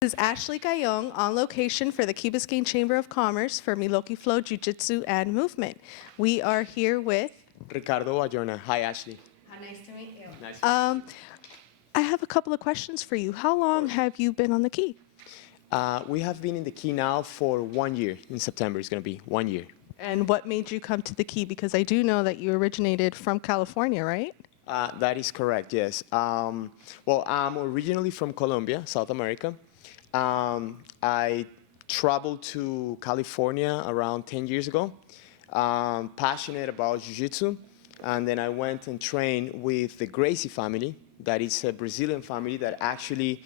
This is Ashley Gayong on location for the Key Biscayne Chamber of Commerce for MiLoki Flow Jiu-Jitsu and Movement. We are here with... Ricardo Bayona. Hi, Ashley. Nice to meet you. Nice to I have a couple of questions for you. How long have you been on the Key? We have been in the Key now for 1 year. In September, it's going to be 1 year. And what made you come to the Key? Because I do know that you originated from California, right? That is correct, yes. Well, I'm originally from Colombia, South America. I traveled to California around 10 years ago, passionate about Jiu-Jitsu. And then I went and trained with the Gracie family. That is a Brazilian family that actually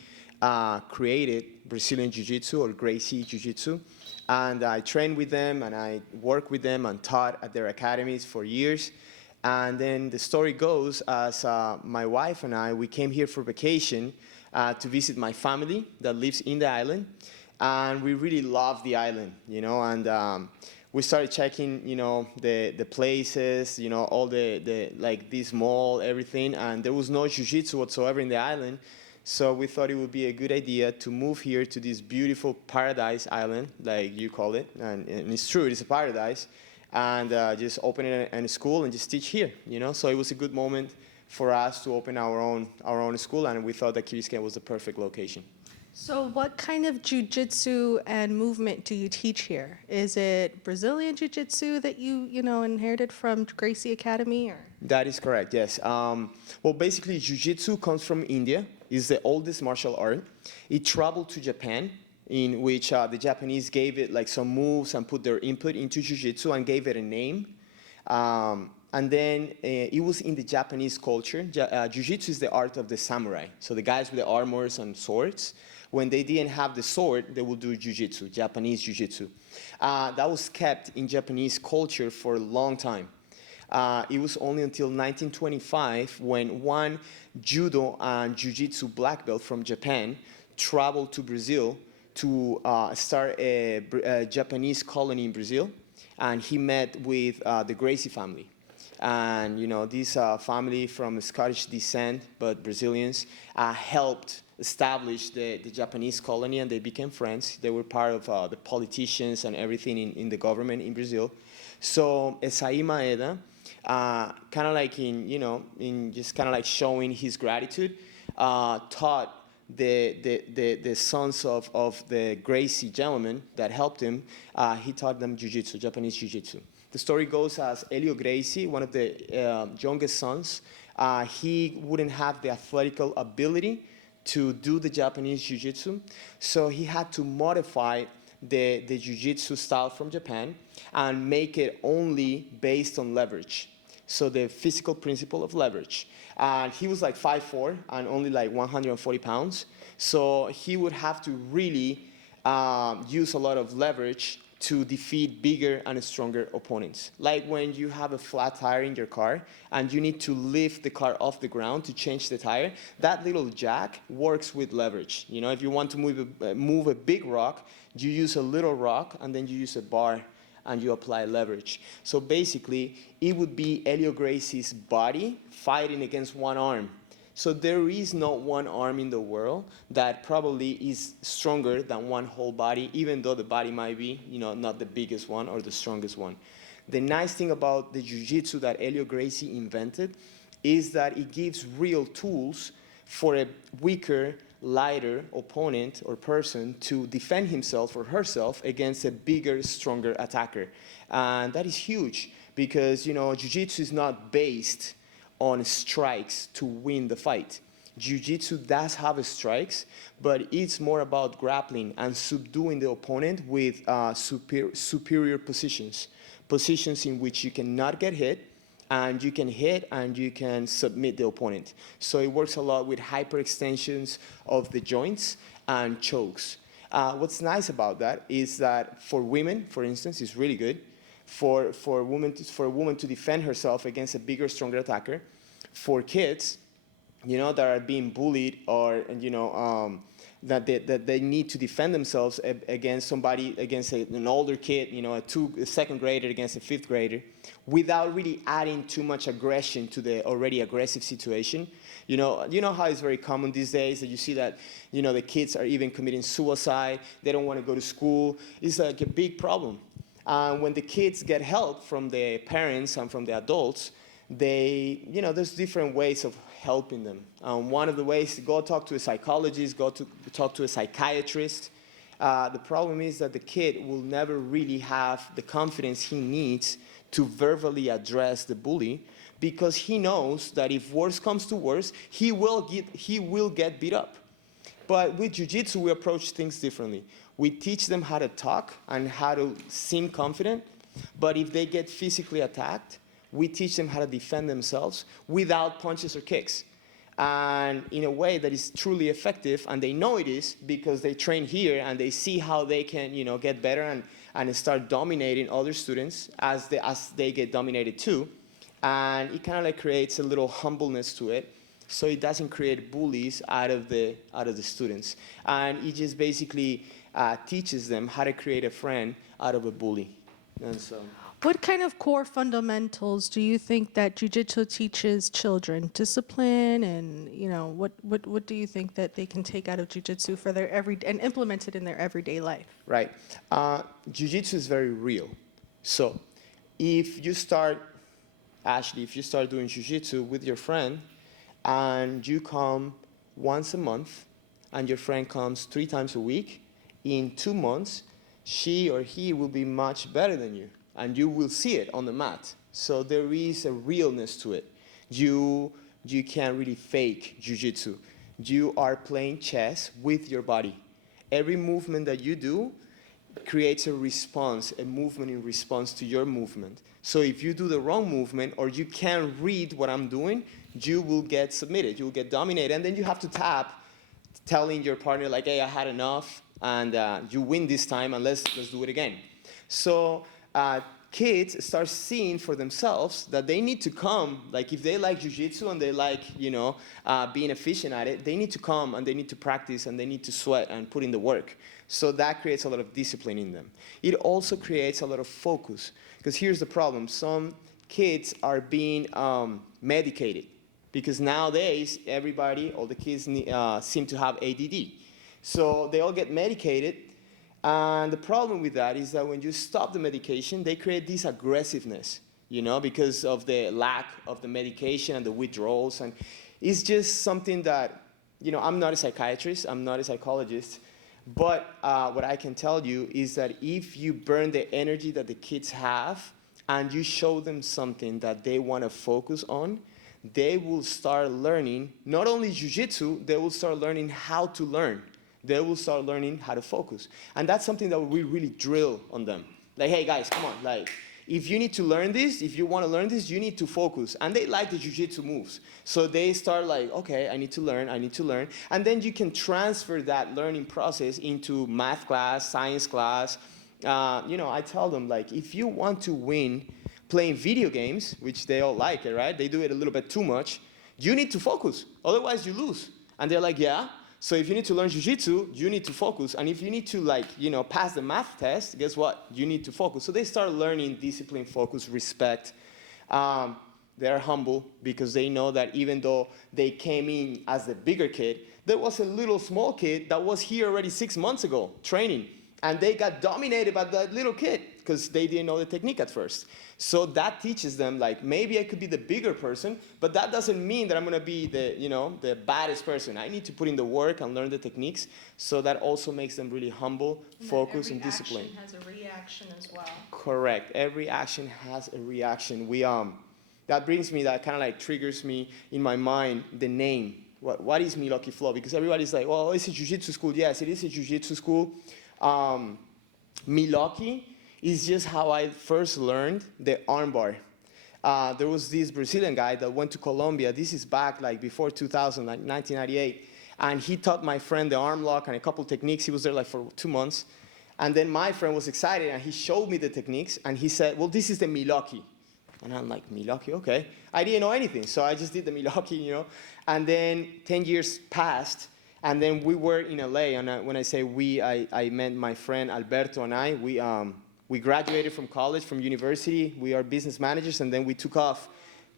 created Brazilian Jiu-Jitsu or Gracie Jiu-Jitsu. And I trained with them and I worked with them and taught at their academies for years. And then the story goes as my wife and I, we came here for vacation to visit my family that lives in the island. And we really love the island, and we started checking, the places, all the like this mall, everything, and there was no jiu-jitsu whatsoever in the island. So we thought it would be a good idea to move here to this beautiful paradise island, like you call it, and it's true, it's a paradise, and just open a school and just teach here, So it was a good moment for us to open our own school, and we thought that Key Biscayne was the perfect location. So what kind of jiu-jitsu and movement do you teach here? Is it Brazilian jiu-jitsu that you inherited from Gracie Academy, or? That is correct, yes. Well, basically, jiu-jitsu comes from India. It's the oldest martial art. It traveled to Japan, in which the Japanese gave it like some moves and put their input into jiu-jitsu and gave it a name. And then it was in the Japanese culture. Jiu-jitsu is the art of the samurai. So the guys with the armors and swords, when they didn't have the sword, they would do jiu-jitsu, Japanese jiu-jitsu. That was kept in Japanese culture for a long time. It was only until 1925 when one judo and jiu-jitsu black belt from Japan traveled to Brazil to start a Japanese colony in Brazil. And he met with the Gracie family. And this family from Scottish descent, but Brazilians, helped establish the Japanese colony, and they became friends. They were part of the politicians and everything in the government in Brazil. So Esai Maeda, kind of like in just kind of like showing his gratitude, taught the sons of the Gracie gentleman that helped him. He taught them jiu-jitsu, Japanese jiu-jitsu. The story goes as Elio Gracie, one of the youngest sons, he wouldn't have the athletical ability to do the Japanese jiu-jitsu, so he had to modify the jiu-jitsu style from Japan and make it only based on leverage. So the physical principle of leverage. And he was like 5'4" and only like 140 pounds. So he would have to really use a lot of leverage to defeat bigger and stronger opponents. Like when you have a flat tire in your car and you need to lift the car off the ground to change the tire, that little jack works with leverage. If you want to move a big rock, you use a little rock and then you use a bar and you apply leverage. So basically, it would be Elio Gracie's body fighting against one arm. So there is not one arm in the world that probably is stronger than one whole body, even though the body might be, not the biggest one or the strongest one. The nice thing about the jiu-jitsu that Elio Gracie invented is that it gives real tools for a weaker, lighter opponent or person to defend himself or herself against a bigger, stronger attacker. And that is huge because, jiu-jitsu is not based on strikes to win the fight. Jiu-jitsu does have strikes, but it's more about grappling and subduing the opponent with superior positions. Positions in which you cannot get hit, and you can hit and you can submit the opponent. So it works a lot with hyperextensions of the joints and chokes. What's nice about that is that for women, for instance, it's really good. For a woman to defend herself against a bigger, stronger attacker. For kids, that are being bullied or that they need to defend themselves against somebody, against an older kid, a second grader against a fifth grader, without really adding too much aggression to the already aggressive situation. You know how it's very common these days that you see that, the kids are even committing suicide. They don't want to go to school. It's like a big problem. When the kids get help from the parents and from the adults, there's different ways of helping them. One of the ways, go talk to a psychologist, go to talk to a psychiatrist. The problem is that the kid will never really have the confidence he needs to verbally address the bully, because he knows that if worse comes to worse, he will get beat up. But with jiu-jitsu, we approach things differently. We teach them how to talk and how to seem confident, but if they get physically attacked, we teach them how to defend themselves without punches or kicks. And in a way that is truly effective, and they know it is because they train here and they see how they can, get better and start dominating other students as they get dominated too. And it kind of like creates a little humbleness to it, so it doesn't create bullies out of the students. And it just basically teaches them how to create a friend out of a bully. And so. What kind of core fundamentals do you think that jiu-jitsu teaches children? Discipline, and what do you think that they can take out of jiu-jitsu for their and implement it in their everyday life? Right. Jiu-jitsu is very real. So if you start doing jiu-jitsu with your friend, and you come once a month, and your friend comes 3 times a week, in 2 months, she or he will be much better than you. And you will see it on the mat. So there is a realness to it. You can't really fake jiu-jitsu. You are playing chess with your body. Every movement that you do creates a response, a movement in response to your movement. So if you do the wrong movement, or you can't read what I'm doing, you will get submitted, you will get dominated, and then you have to tap, telling your partner like, hey, I had enough, and you win this time, and let's do it again. So kids start seeing for themselves that they need to come, like if they like jiu-jitsu and they like, being efficient at it, they need to come and they need to practice and they need to sweat and put in the work. So that creates a lot of discipline in them. It also creates a lot of focus, because here's the problem. Some kids are being medicated, because nowadays all the kids seem to have ADD. So they all get medicated. And the problem with that is that when you stop the medication, they create this aggressiveness, because of the lack of the medication and the withdrawals. And it's just something that, I'm not a psychiatrist, I'm not a psychologist, but what I can tell you is that if you burn the energy that the kids have and you show them something that they want to focus on, they will start learning, not only jiu-jitsu, they will start learning how to learn. They will start learning how to focus. And that's something that we really drill on them. Like, hey guys, come on, like, if you need to learn this, if you want to learn this, you need to focus. And they like the jiu-jitsu moves. So they start like, okay, I need to learn. And then you can transfer that learning process into math class, science class. I tell them, like, if you want to win playing video games, which they all like it, right? They do it a little bit too much. You need to focus, otherwise you lose. And they're like, yeah. So if you need to learn jiu-jitsu, you need to focus. And if you need to pass the math test, guess what? You need to focus. So they start learning discipline, focus, respect. They're humble because they know that even though they came in as the bigger kid, there was a little small kid that was here already 6 months ago training. And they got dominated by that little kid because they didn't know the technique at first. So that teaches them, like, maybe I could be the bigger person, but that doesn't mean that I'm going to be the baddest person. I need to put in the work and learn the techniques. So that also makes them really humble, focused, and disciplined. Every action has a reaction as well. Correct. Every action has a reaction. That brings me, that kind of like triggers me in my mind, the name. What is MiLoki Flow? Because everybody's like, well, it's a jiu-jitsu school. Yes, it is a jiu-jitsu school. MiLoki is just how I first learned the armbar. There was this Brazilian guy that went to Colombia. This is back like before 2000, like 1998. And he taught my friend the arm lock and a couple techniques. He was there like for 2 months. And then my friend was excited and he showed me the techniques and he said, well, this is the MiLoki. And I'm like, MiLoki, okay. I didn't know anything, so I just did the MiLoki, And then 10 years passed And then we were in LA, and when I say we, I meant my friend Alberto and I. We graduated from college, from university. We are business managers, and then we took off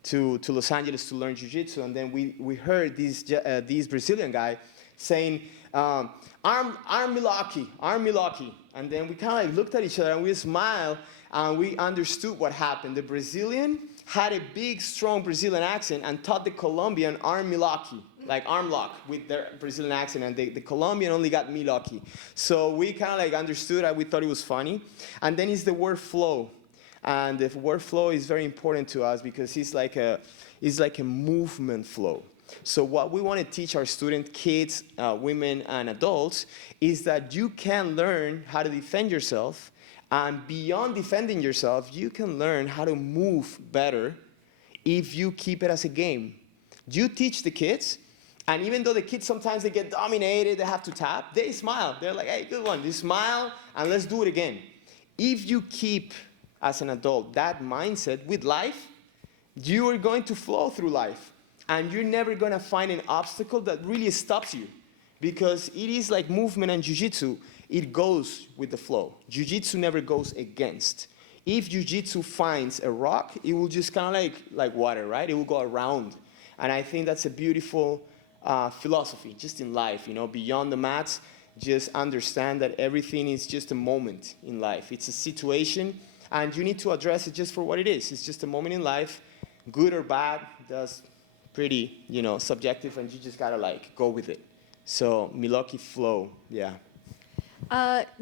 to Los Angeles to learn jiu-jitsu. And then we heard this Brazilian guy saying, arm MiLoki, arm MiLoki. And then we kind of like looked at each other and we smiled and we understood what happened. The Brazilian had a big, strong Brazilian accent and taught the Colombian arm MiLoki, like arm lock with their Brazilian accent, and the Colombian only got MiLoki. So we kind of like understood it, we thought it was funny. And then it's the word flow. And the word flow is very important to us because it's like a movement flow. So what we want to teach our students, kids, women, and adults, is that you can learn how to defend yourself, and beyond defending yourself, you can learn how to move better if you keep it as a game. You teach the kids, and even though the kids sometimes they get dominated, they have to tap, they smile. They're like, hey, good one. They smile, and let's do it again. If you keep, as an adult, that mindset with life, you are going to flow through life. And you're never going to find an obstacle that really stops you. Because it is like movement and jiu-jitsu. It goes with the flow. Jiu-jitsu never goes against. If jiu-jitsu finds a rock, it will just kind of like water, right? It will go around. And I think that's a beautiful philosophy, just in life. Beyond the mats, just understand that everything is just a moment in life. It's a situation, and you need to address it just for what it is. It's just a moment in life, good or bad, that's pretty, subjective, and you just gotta go with it. So MiLoki Flow, yeah.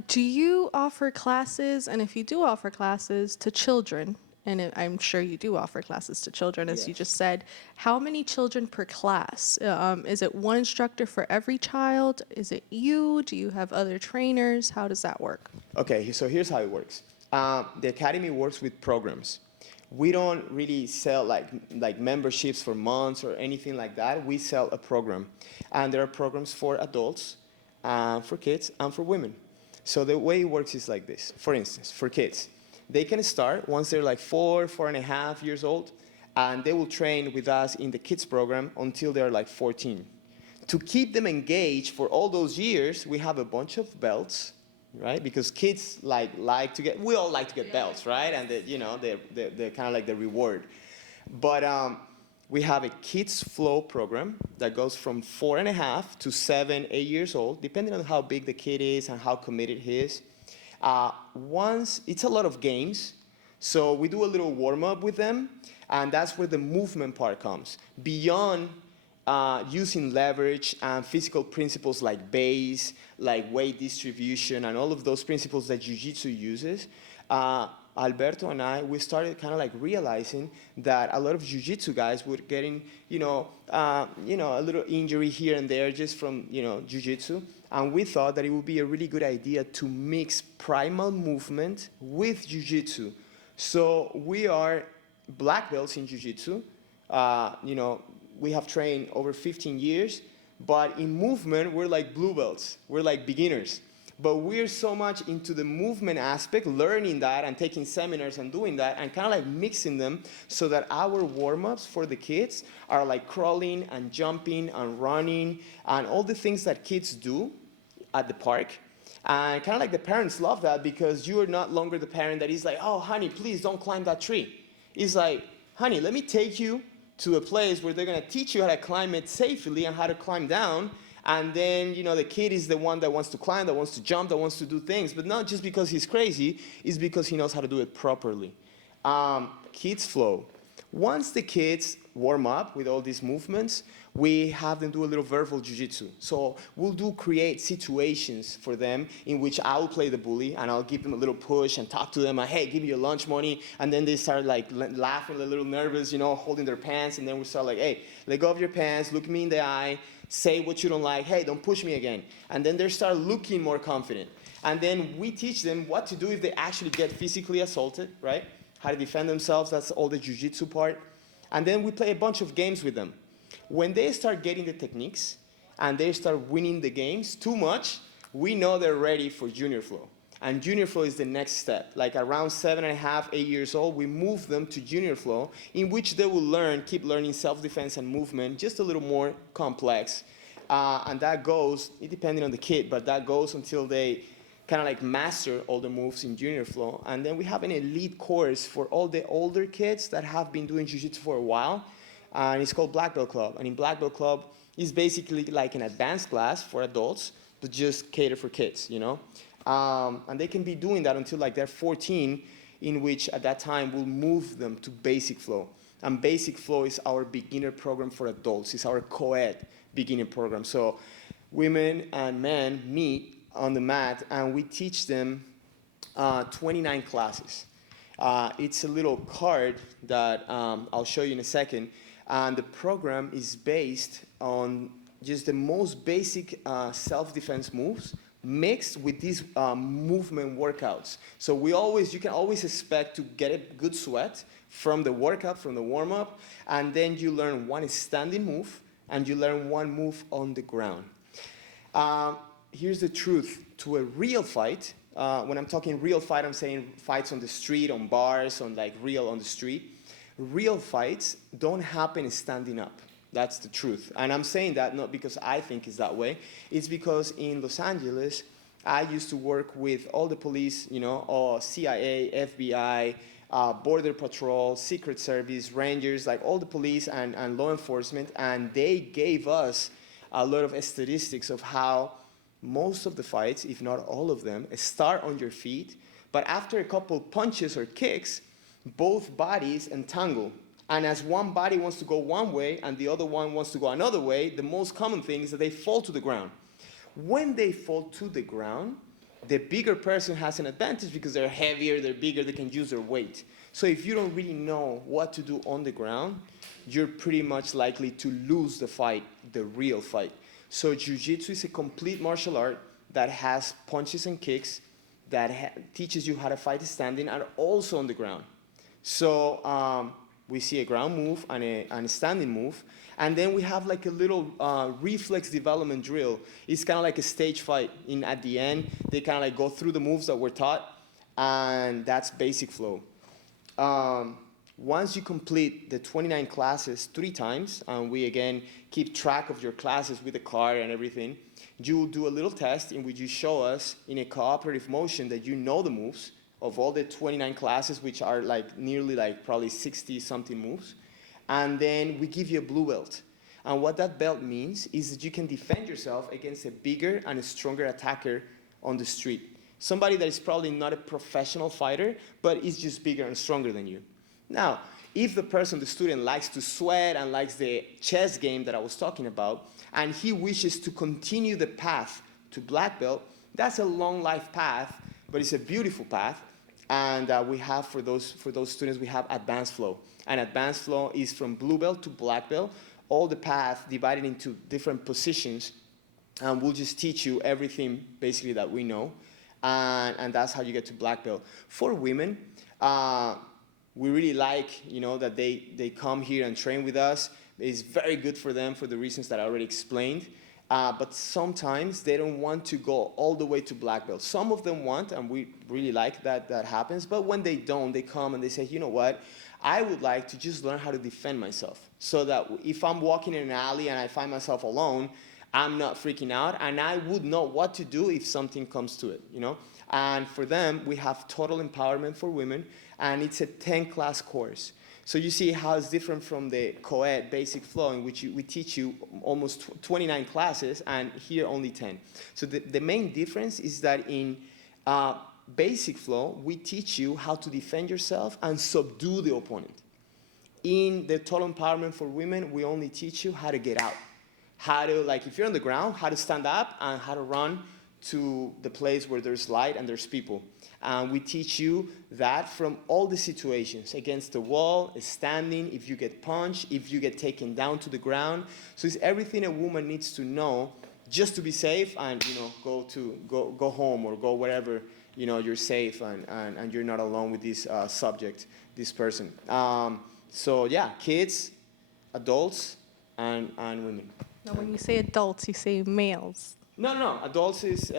Do you offer classes, and if you do offer classes to children, and I'm sure you do offer classes to children, as you just said, how many children per class? Is it one instructor for every child? Is it you? Do you have other trainers? How does that work? Okay, so here's how it works. The academy works with programs. We don't really sell like memberships for months or anything like that. We sell a program. And there are programs for adults, for kids, and for women. So the way it works is like this. For instance, for kids, they can start once they're like 4.5 years old, and they will train with us in the kids program until they're like 14. To keep them engaged for all those years, we have a bunch of belts, right? Because kids like to get, we all like to get belts, right? And they're kind of like the reward. But we have a kids flow program that goes from 4.5 to 7, 8 years old, depending on how big the kid is and how committed he is. It's a lot of games, so we do a little warm-up with them, and that's where the movement part comes. Beyond using leverage and physical principles like base, like weight distribution, and all of those principles that jiu-jitsu uses, Alberto and I, we started kind of like realizing that a lot of jiu-jitsu guys were getting, a little injury here and there just from, jiu-jitsu. And we thought that it would be a really good idea to mix primal movement with jiu-jitsu. So we are black belts in jiu-jitsu. We have trained over 15 years, but in movement, we're like blue belts. We're like beginners. But we're so much into the movement aspect, learning that and taking seminars and doing that and kind of like mixing them so that our warm-ups for the kids are like crawling and jumping and running and all the things that kids do at the park. And kind of like the parents love that because you are not longer the parent that is like, oh, honey, please don't climb that tree. It's like, honey, let me take you to a place where they're going to teach you how to climb it safely and how to climb down. And then, the kid is the one that wants to climb, that wants to jump, that wants to do things. But not just because he's crazy, it's because he knows how to do it properly. Kids flow. Once the kids warm up with all these movements, we have them do a little verbal jiu-jitsu. So we'll create situations for them in which I'll play the bully and I'll give them a little push and talk to them, and, hey, give me your lunch money. And then they start like laughing, a little nervous, holding their pants. And then we start like, hey, let go of your pants, look me in the eye, say what you don't like, hey, don't push me again. And then they start looking more confident. And then we teach them what to do if they actually get physically assaulted, right? How to defend themselves, that's all the jiu-jitsu part. And then we play a bunch of games with them. When they start getting the techniques and they start winning the games too much, we know they're ready for junior flow. And junior flow is the next step. Like around 7.5, 8 years old, we move them to junior flow, in which they will keep learning self-defense and movement, just a little more complex. And that goes, it depending on the kid, but that goes until they kind of like master all the moves in junior flow. And then we have an elite course for all the older kids that have been doing jiu-jitsu for a while. And it's called Black Belt Club. And in Black Belt Club, it's basically like an advanced class for adults, but just cater for kids, you know? And they can be doing that until like they're 14, in which at that time we'll move them to Basic Flow. And Basic Flow is our beginner program for adults. It's our co-ed beginner program. So women and men meet on the mat, and we teach them 29 classes. It's a little card that I'll show you in a second. And the program is based on just the most basic self-defense moves mixed with these movement workouts. So you can always expect to get a good sweat from the workout, from the warm-up, and then you learn one standing move, and you learn one move on the ground. Here's the truth. To a real fight, when I'm talking real fight, I'm saying fights on the street, on bars, on like real on the street. Real fights don't happen standing up. That's the truth. And I'm saying that not because I think it's that way. It's because in Los Angeles, I used to work with all the police, you know, all CIA, FBI, Border Patrol, Secret Service, Rangers, like all the police and law enforcement, and they gave us a lot of statistics of how most of the fights, if not all of them, start on your feet, but after a couple punches or kicks, both bodies entangle. And as one body wants to go one way and the other one wants to go another way, the most common thing is that they fall to the ground. When they fall to the ground, the bigger person has an advantage because they're heavier, they're bigger, they can use their weight. So if you don't really know what to do on the ground, you're pretty much likely to lose the fight, the real fight. So jiu-jitsu is a complete martial art that has punches and kicks, that teaches you how to fight standing and also on the ground. So we see a ground move and a standing move. And then we have like a little reflex development drill. It's kind of like a stage fight. At the end, they kind of like go through the moves that we're taught, and that's Basic Flow. Once you complete the 29 classes 3 times, and we again keep track of your classes with the card and everything, you will do a little test in which you show us in a cooperative motion that you know the moves of all the 29 classes, which are like nearly like probably 60 something moves. And then we give you a blue belt. And what that belt means is that you can defend yourself against a bigger and a stronger attacker on the street. Somebody that is probably not a professional fighter, but is just bigger and stronger than you. Now, if the student likes to sweat and likes the chess game that I was talking about, and he wishes to continue the path to black belt, that's a long life path, but it's a beautiful path. And we have, for those students, we have Advanced Flow. And Advanced Flow is from blue belt to black belt, all the path divided into different positions. And we'll just teach you everything, basically, that we know. And that's how you get to black belt. For women, we really like, that they come here and train with us. It's very good for them for the reasons that I already explained. But sometimes they don't want to go all the way to black belt. Some of them want, and we really like that happens. But when they don't, they come and they say, you know what? I would like to just learn how to defend myself so that if I'm walking in an alley and I find myself alone, I'm not freaking out, and I would know what to do if something comes to it, And for them, we have Total Empowerment for Women, and it's a 10-class course. So you see how it's different from the co-ed Basic Flow, in which we teach you almost 29 classes, and here only 10. So the main difference is that in Basic Flow, we teach you how to defend yourself and subdue the opponent. In the Total Empowerment for Women, we only teach you how to get out. How to, like if you're on the ground, how to stand up and how to run to the place where there's light and there's people. And we teach you that from all the situations, against the wall, standing, if you get punched, if you get taken down to the ground. So it's everything a woman needs to know just to be safe and go home or go wherever you're safe and you're not alone with this subject, this person. So yeah, kids, adults, and women. Now, when you say adults, you say males. No. Adults is,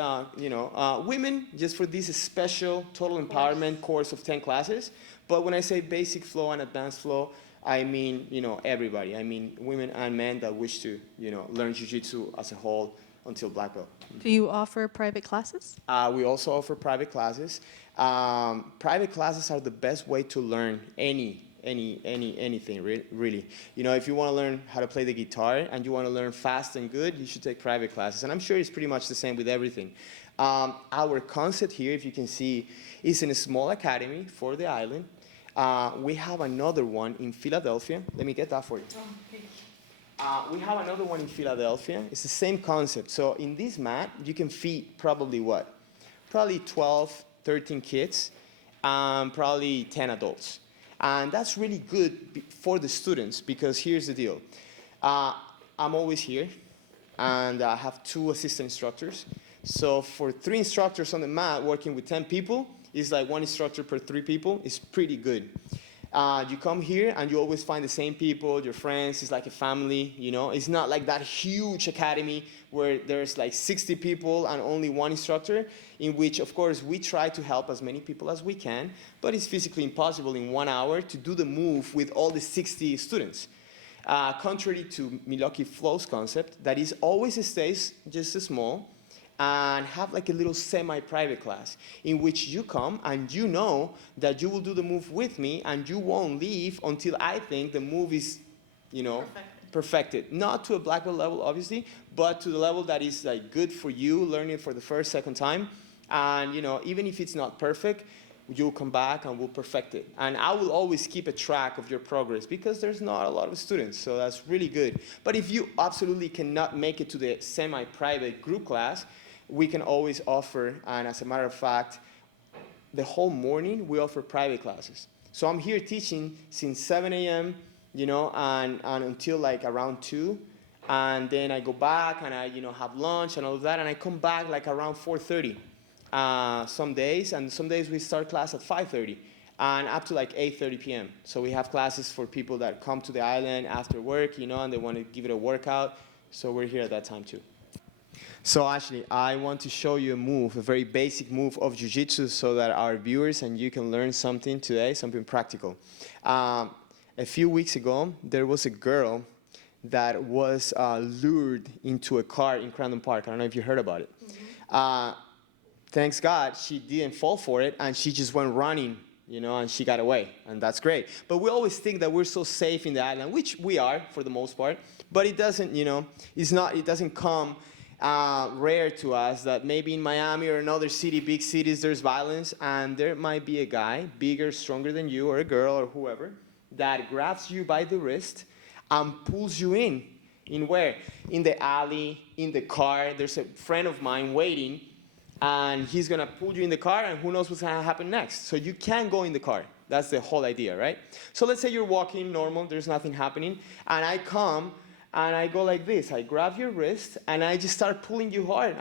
women, just for this special Total Empowerment course of 10 classes. But when I say Basic Flow and Advanced Flow, I mean, everybody. I mean, women and men that wish to, learn jiu-jitsu as a whole until black belt. Do you offer private classes? We also offer private classes. Private classes are the best way to learn anything, really. If you want to learn how to play the guitar and you want to learn fast and good, you should take private classes. And I'm sure it's pretty much the same with everything. Our concept here, if you can see, is in a small academy for the island. We have another one in Philadelphia. Let me get that for you. We have another one in Philadelphia. It's the same concept. So in this mat, you can feed probably what? Probably 12, 13 kids, probably 10 adults. And that's really good for the students because here's the deal. I'm always here, and I have 2 assistant instructors. So for 3 instructors on the mat working with 10 people, it's like 1 instructor per 3 people. It's pretty good. You come here and you always find the same people, your friends. It's like a family, It's not like that huge academy where there's like 60 people and only 1 instructor, in which, of course, we try to help as many people as we can, but it's physically impossible in 1 hour to do the move with all the 60 students. Contrary to MiLoki Flow's concept, that is always stays just small, and have like a little semi-private class in which you come and you know that you will do the move with me and you won't leave until I think the move is, perfected. Not to a black belt level, obviously, but to the level that is like good for you, learning for the first, second time. And even if it's not perfect, you'll come back and we'll perfect it. And I will always keep a track of your progress because there's not a lot of students, so that's really good. But if you absolutely cannot make it to the semi-private group class, we can always offer, and as a matter of fact, the whole morning we offer private classes. So I'm here teaching since 7 a.m., and until like around 2. And then I go back and I, have lunch and all of that, and I come back like around 4:30 some days, and some days we start class at 5:30 and up to like 8:30 p.m. So we have classes for people that come to the island after work, and they want to give it a workout. So we're here at that time too. So Ashley, I want to show you a move, a very basic move of jiu-jitsu so that our viewers and you can learn something today, something practical. A few weeks ago, there was a girl that was lured into a car in Crandon Park. I don't know if you heard about it. Mm-hmm. Thanks God, she didn't fall for it, and she just went running, and she got away, and that's great. But we always think that we're so safe in the island, which we are for the most part, but it doesn't, it doesn't come rare to us that maybe in Miami or another city, big cities, there's violence, and there might be a guy, bigger, stronger than you, or a girl, or whoever, that grabs you by the wrist and pulls you in. In where? In the alley, in the car. There's a friend of mine waiting, and he's gonna pull you in the car, and who knows what's gonna happen next. So you can't go in the car. That's the whole idea, right? So let's say you're walking normal, there's nothing happening, and I come, and I go like this. I grab your wrist, and I just start pulling you hard.